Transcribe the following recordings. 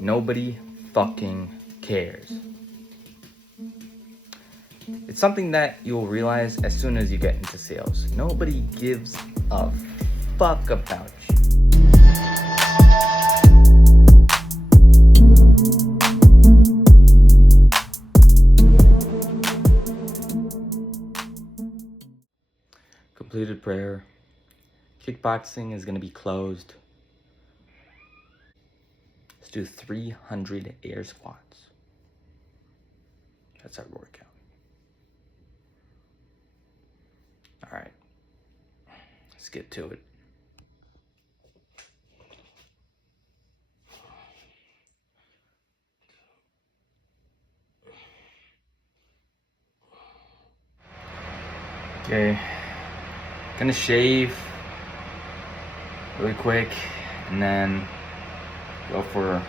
Nobody fucking cares. It's something that you'll realize as soon as you get into sales. Nobody gives a fuck about you. Completed prayer. Kickboxing is going to be closed. Let's do 300 air squats. That's our workout. All right, let's get to it. Okay, gonna shave really quick and then go for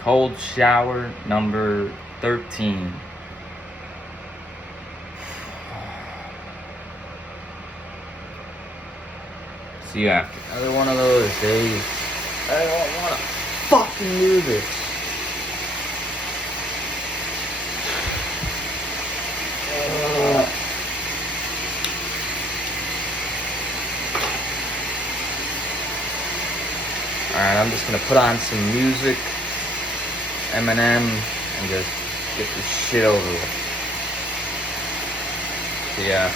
cold shower number 13. See you after. Another one of those days. I don't want to fucking do this. Alright, I'm just gonna put on some music, Eminem, and just get this shit over with. So yeah.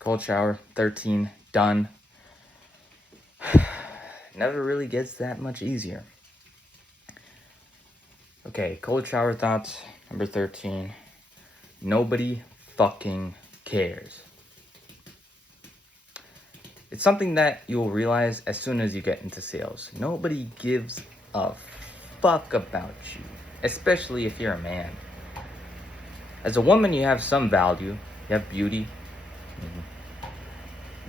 Cold shower, 13, done. Never really gets that much easier. Okay, cold shower thoughts, number 13. Nobody fucking cares. It's something that you'll realize as soon as you get into sales. Nobody gives a fuck about you, especially if you're a man. As a woman, you have some value. You have beauty.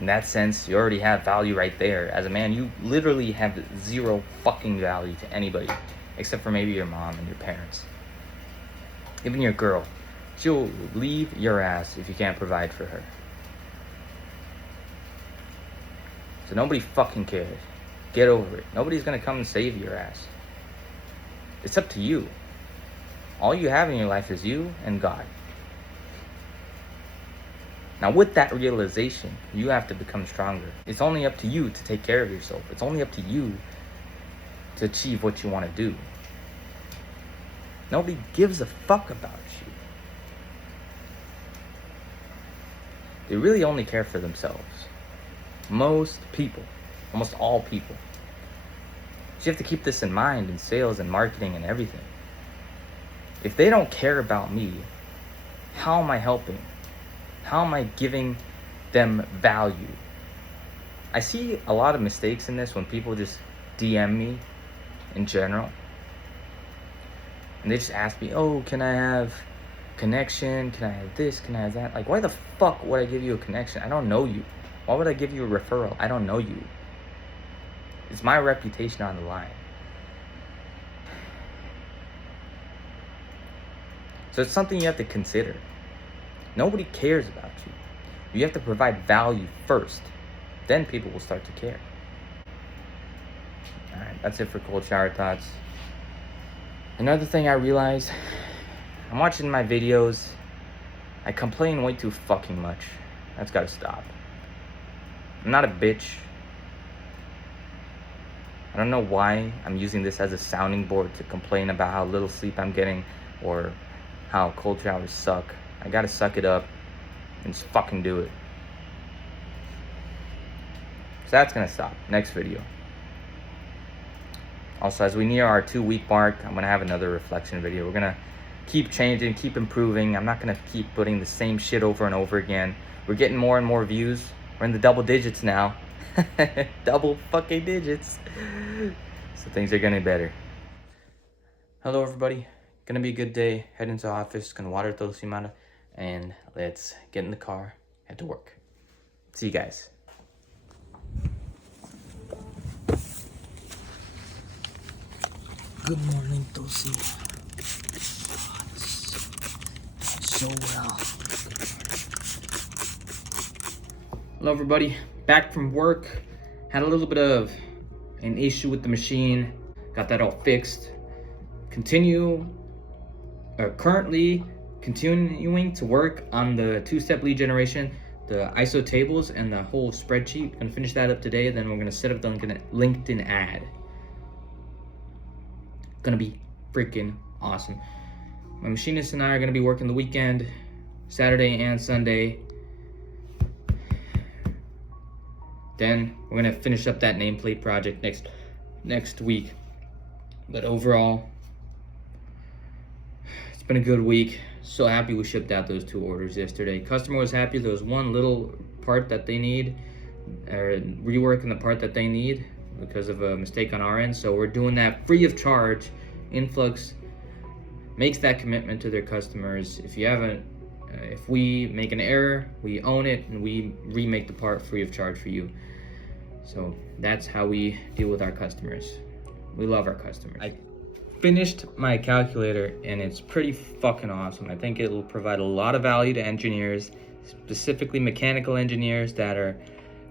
In that sense, you already have value right there. As a man, you literally have zero fucking value to anybody, except for maybe your mom and your parents. Even your girl. She'll leave your ass if you can't provide for her. So nobody fucking cares. Get over it. Nobody's gonna come and save your ass. It's up to you. All you have in your life is you and God. Now with that realization, you have to become stronger. It's only up to you to take care of yourself. It's only up to you to achieve what you want to do. Nobody gives a fuck about you. They really only care for themselves. Most people, almost all people. So you have to keep this in mind in sales and marketing and everything. If they don't care about me, how am I helping? How am I giving them value? I see a lot of mistakes in this when people just DM me in general. And they just ask me, oh, can I have connection? Can I have this? Can I have that? Like, why the fuck would I give you a connection? I don't know you. Why would I give you a referral? I don't know you. It's my reputation on the line. So it's something you have to consider. Nobody cares about you. You have to provide value first. Then people will start to care. Alright, that's it for cold shower thoughts. Another thing I realized, I'm watching my videos. I complain way too fucking much. That's gotta stop. I'm not a bitch. I don't know why I'm using this as a sounding board to complain about how little sleep I'm getting or how cold showers suck. I gotta suck it up and just fucking do it. So that's gonna stop. Next video. Also, as we near our 2-week mark, I'm gonna have another reflection video. We're gonna keep changing, keep improving. I'm not gonna keep putting the same shit over and over again. We're getting more and more views. We're in the double digits now. Double fucking digits. So things are gonna be better. Hello everybody. Gonna be a good day. Head into the office. Gonna water Tosimara. And let's get in the car. Head to work. See you guys. Good morning, Tosi. So well. Hello everybody, back from work. Had a little bit of an issue with the machine. got that all fixed. Currently continuing to work on the two-step lead generation, the ISO tables, and the whole spreadsheet. Gonna finish that up today, then we're gonna set up the LinkedIn ad. Gonna be freaking awesome. My machinist and I are gonna be working the weekend, Saturday and Sunday. Then we're gonna finish up that nameplate project next week. But overall, it's been a good week. So happy we shipped out those 2 orders yesterday. Customer was happy. There was one little part that they need, or reworking the part that they need because of a mistake on our end. So we're doing that free of charge. Influx makes that commitment to their customers. If we make an error, we own it and we remake the part free of charge for you. So that's how we deal with our customers. We love our customers. I finished my calculator and it's pretty fucking awesome. I think it will provide a lot of value to engineers, specifically mechanical engineers that are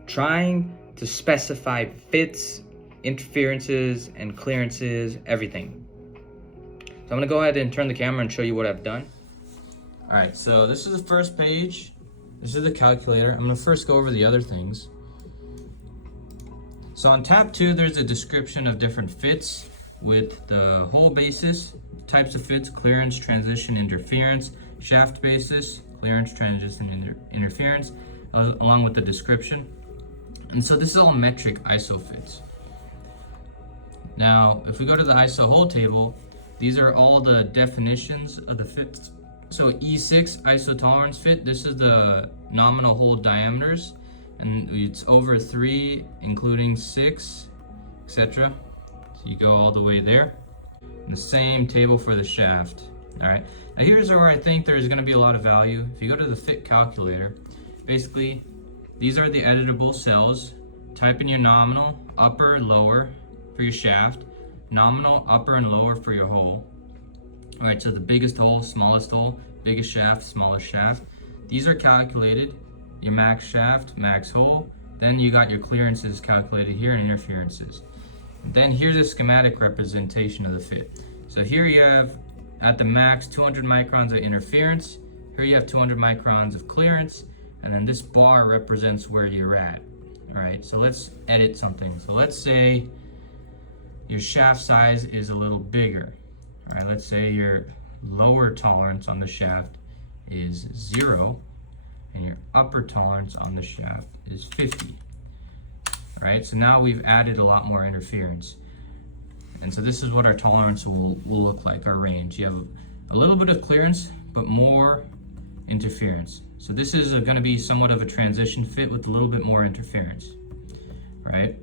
trying to specify fits, interferences, and clearances, everything. So I'm gonna go ahead and turn the camera and show you what I've done. All right, so this is the first page. This is the calculator. I'm gonna first go over the other things. So on tab 2, there's a description of different fits with the whole basis, types of fits, clearance, transition, interference, shaft basis, clearance, transition, interference, along with the description. And so this is all metric ISO fits. Now, if we go to the ISO hole table, these are all the definitions of the fits. So E6 ISO tolerance fit, this is the nominal hole diameters, and it's over 3, including 6, etc. So you go all the way there. And the same table for the shaft. All right, now here's where I think there's gonna be a lot of value. If you go to the fit calculator, basically, these are the editable cells. Type in your nominal, upper, lower for your shaft, nominal, upper, and lower for your hole. All right, so the biggest hole, smallest hole, biggest shaft, smallest shaft. These are calculated, your max shaft, max hole. Then you got your clearances calculated here and interferences. Then here's a schematic representation of the fit. So here you have, at the max, 200 microns of interference. Here you have 200 microns of clearance. And then this bar represents where you're at. All right, so let's edit something. So let's say your shaft size is a little bigger. All right, let's say your lower tolerance on the shaft is 0, and your upper tolerance on the shaft is 50. All right, so now we've added a lot more interference. And so this is what our tolerance will look like, our range. You have a little bit of clearance, but more interference. So this is gonna be somewhat of a transition fit with a little bit more interference, right?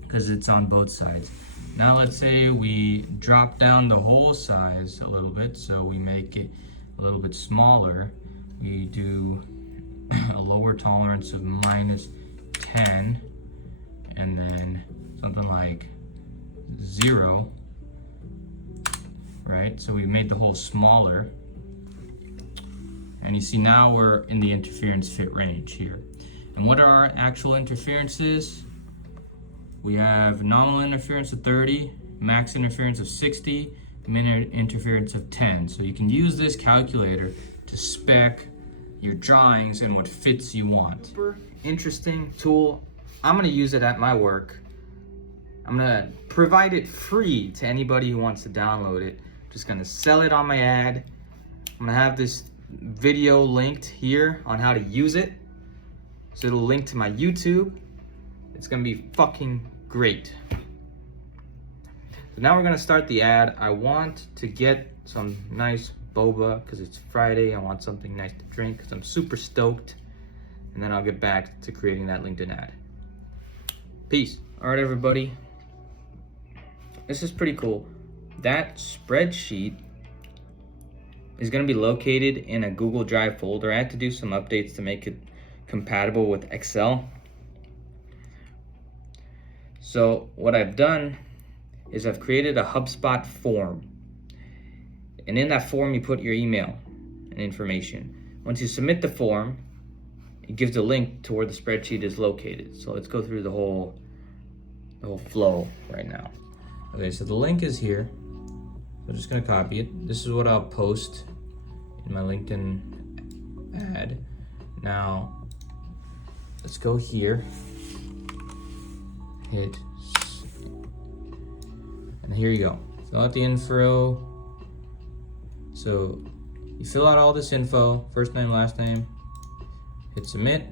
Because it's on both sides. Now let's say we drop down the hole size a little bit, so we make it a little bit smaller. We do a lower tolerance of -10, and then something like 0, right? So we made the hole smaller. And you see now we're in the interference fit range here. And what are our actual interferences? We have nominal interference of 30, max interference of 60, min interference of 10. So you can use this calculator to spec your drawings and what fits you want. Super interesting tool. I'm gonna use it at my work. I'm gonna provide it free to anybody who wants to download it. Just gonna sell it on my ad. I'm gonna have this video linked here on how to use it. So it'll link to my YouTube. It's gonna be fucking great. So now we're gonna start the ad. I want to get some nice boba because it's Friday. I want something nice to drink because I'm super stoked. And then I'll get back to creating that LinkedIn ad. Peace. All right, everybody. This is pretty cool. That spreadsheet is going to be located in a Google Drive folder. I had to do some updates to make it compatible with Excel. So what I've done is I've created a HubSpot form. And in that form, you put your email and information. Once you submit the form, it gives a link to where the spreadsheet is located. So let's go through the whole flow right now. Okay, so the link is here. I'm just gonna copy it. This is what I'll post in my LinkedIn ad. Now, let's go here. And here you go. Fill out the info. So you fill out all this info, first name, last name, hit submit.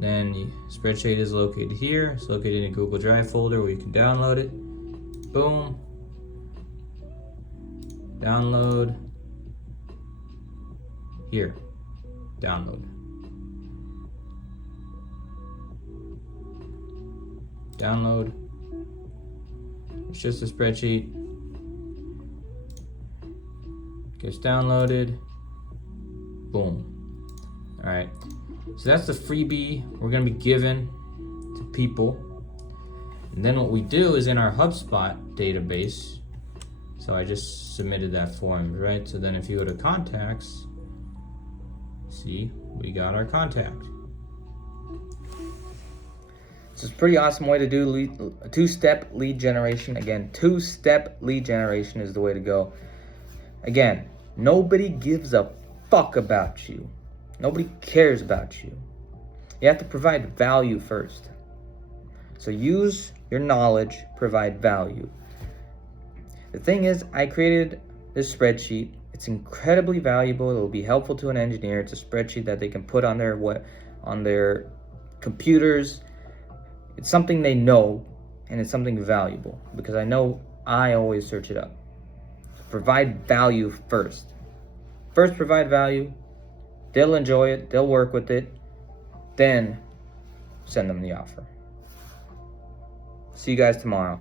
Then the spreadsheet is located here. It's located in a Google Drive folder where you can download it. Boom. Download. Here. Download. Download. It's just a spreadsheet. Gets downloaded. Boom. All right. So that's the freebie we're gonna be giving to people. And then what we do is in our HubSpot database. So I just submitted that form, right? So then if you go to contacts, see, we got our contact. So it's a pretty awesome way to do two-step lead generation. Again, two-step lead generation is the way to go. Again, nobody gives a fuck about you. Nobody cares about you. You have to provide value first. So use your knowledge, provide value. The thing is, I created this spreadsheet. It's incredibly valuable. It will be helpful to an engineer. It's a spreadsheet that they can put on their computers. It's something they know, and it's something valuable because I know I always search it up. So provide value first. First, provide value. They'll enjoy it. They'll work with it. Then send them the offer. See you guys tomorrow.